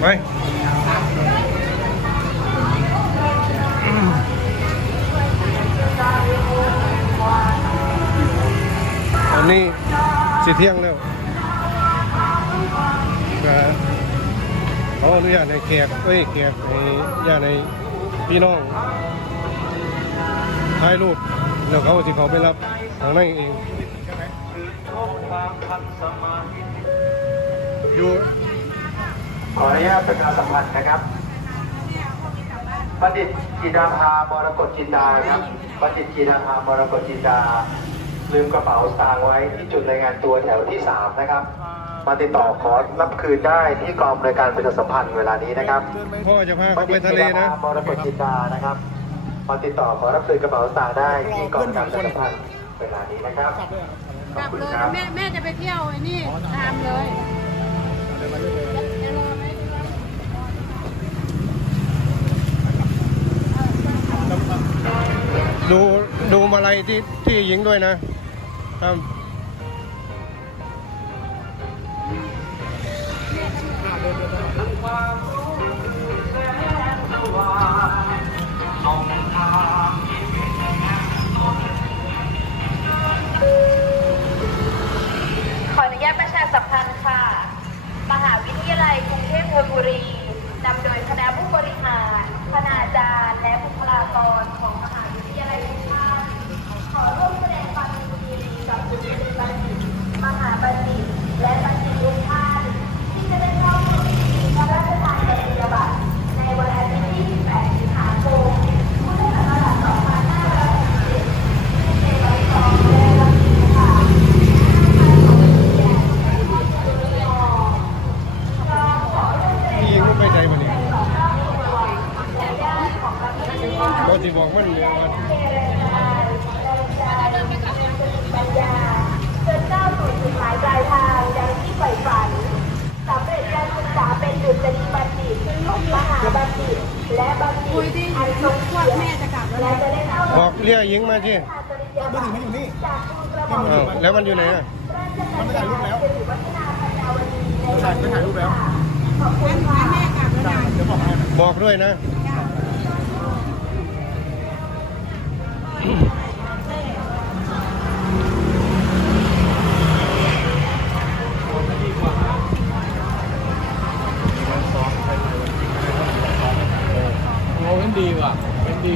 ไปตอนนี้สิเที่ยงแล้วเขาอนุญาตให้แขกเอ้ยแขกให้ญาติในพี่น้องถ่ายรูปแล้วเขาที่เขาไปรับทางในเองอยู่ ขออนุญาตประชาสัมพันธ์นะครับบัณฑิตจิดาภามรกตจินดาครับบัณฑิตจิดาภามรกตจินดา ลืมกระเป๋าสตางค์ไว้ที่จุดรายงานตัวแถวที่ 3 นะครับ มาติดต่อขอรับคืนได้ที่กองบริการประชาสัมพันธ์เวลานี้นะครับพ่อจะพาบัเขาณฑิไปตทะเลนะมรกตจินดานะครับ มาติดต่อขอรับคืนกระเป๋าสตางค์ได้ที่กองการประชาสัมพันธ์เวลานี้นะครับขกอลับคุณเลยครับแม่แม่จะไปเที่ยวไอ้นี่ตามเลย ดูมาลัยที่ที่หญิงด้วยนะครับขออนุญาตประชาสัมพันธ์ค่ะ มหาวิทยาลัยกรุงเทพธนบุรีนำโดยคณะผู้บริหาร คณาจารย์ และบุคลากรของมหาวิทยาลัยทุกท่านขอร่วมแสดงความยินดีกับบุคคลบัณฑิต มหาบัณฑิต และบัณฑิตทุกท่านที่จะได้เข้าร่วมพิธีพระราชทานปริญญาบัตรในวันอาทิตย์ที่ 28 สิงหาคม พุทธศักราช 2567ในวันสองและวันที่ค่ะ ที่หญิงไม่ใจมันนี่เรา ที่บอกมันเนี่ยว่าปัญญาจนก้าวสู่จุดหมายปลายทางอย่างที่ใฝ่ฝันสำเร็จการศึกษาเป็นดุจดีบัณฑิตมหาบัณฑิต และบัณฑิคุยตที่อันทรงพวเกีกยรแม่ติจะกลับแล้วและนะจะได้เข้าบอกเรียกหญิงมาที่ปริญญาบัตรจากทุนกระหม่อมอ้าวแล้วมันอยู่ไหนอะราชกัญญาสิริวัฒนาปัญญาวดีในงั้นงั้นแม่กลับแล้วนะบอกด้วยนะข เป็นดีว่ะเป็นดี